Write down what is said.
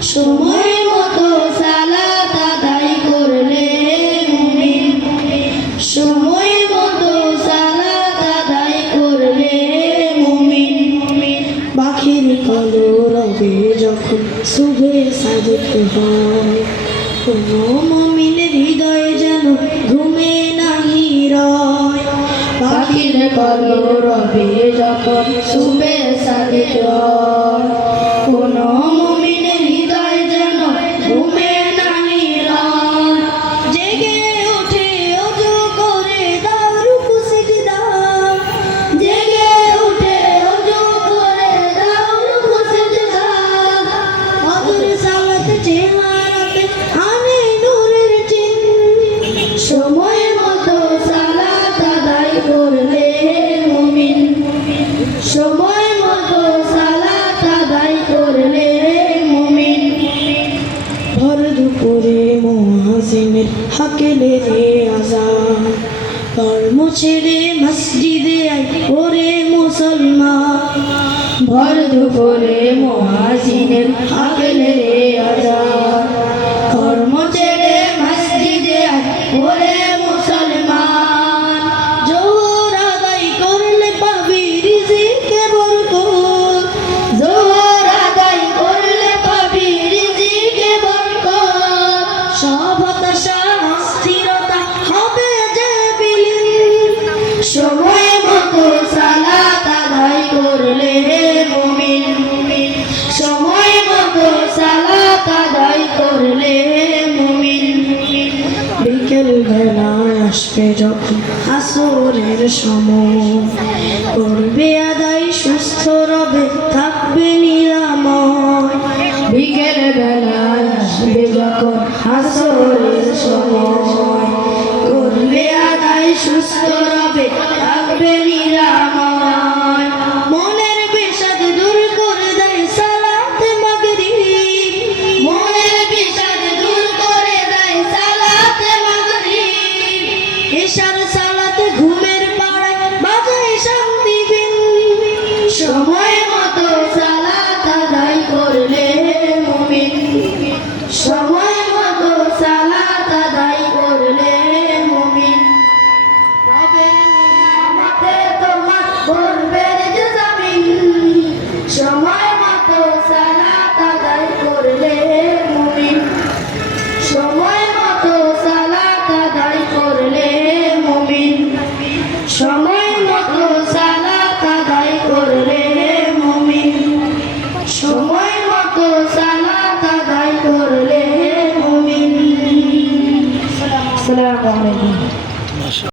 সময় মতো সালাত আদায় করলে মুমিন, সময় মতো সালাত আদায় করলে মুমিন। পাখির কলরবে যখন সুবে সাদিক হয়, কোনো মুমিনের হৃদয়ে যেন ঘুমে নাহি রয়। পাখির কলরবে যখন সুবে সাদিক হয়, কোনো মুমিনের হৃদয়ে যেন ঘুমে নাহি রয়। জেগে উঠে ওযু করে দাও রুকু সিজদা, জেগে উঠে ওযু করে দাও রুকু সিজদা। অদূর সালাত চেহারাতে আনে নূরের চিহ্ন, সময় মতো সালাত আদায় করলে মুমিন, সময় মতো সালাত আদায় করলে মুমিন। ভর দুপুরে মুয়াজ্জিনের হাকেলে রে আযান, কর্ম ছেড়ে মসজিদে আয় ওরে মুসলমান। ভর দুপুরে মুয়াজ্জিনের হাকেলে রে আযান, কর্ম ছেড়ে মসজিদে আয় ওরে মুসলমান। জোহর আদায় করলে পাবি রিজিকে বরকত, জোহর আদায় করলে পাবি রিজিকে বরকত। সব হতাশা অস্থিরতা হবে যে বিলীন, সময় মতো সালাত আদায় করলে মুমিন, সময় মতো সালাত আদায় করলে মুমিন। বিকেল বেলায় আসবে যখন আসরের সময়, করবে আদায় সুস্থ রবে থাকবে নিরাময়। বিকেল বেলায় আসবে যখন আসরের সময়, করবে আদায় সুস্থ রবে থাকবে নিরাময়। মনের বিষাদ দূর করে দেয় সালাত মাগরিব, মনের বিষাদ দূর করে দেয় সালাত মাগরিব। এশার সালাতে ঘুমের পাড়ায় বাজায় শান্তি বিন, সময় মতো সালাত আদায় করলে মুমিন, সময় মতো সালাত আদায় করলে মুমিন। রবের নিয়ামতে তোমার ভরবে যে জমিন, সময় মতো সালাত আদায় করলে মুমিন, সময় মতো সালাত আদায় করলে মুমিন, সময় মতো সালাত আদায় করলে মুমিন, সময় মতো সালাত আদায় করলে মুমিন। আসসালামু আলাইকুম।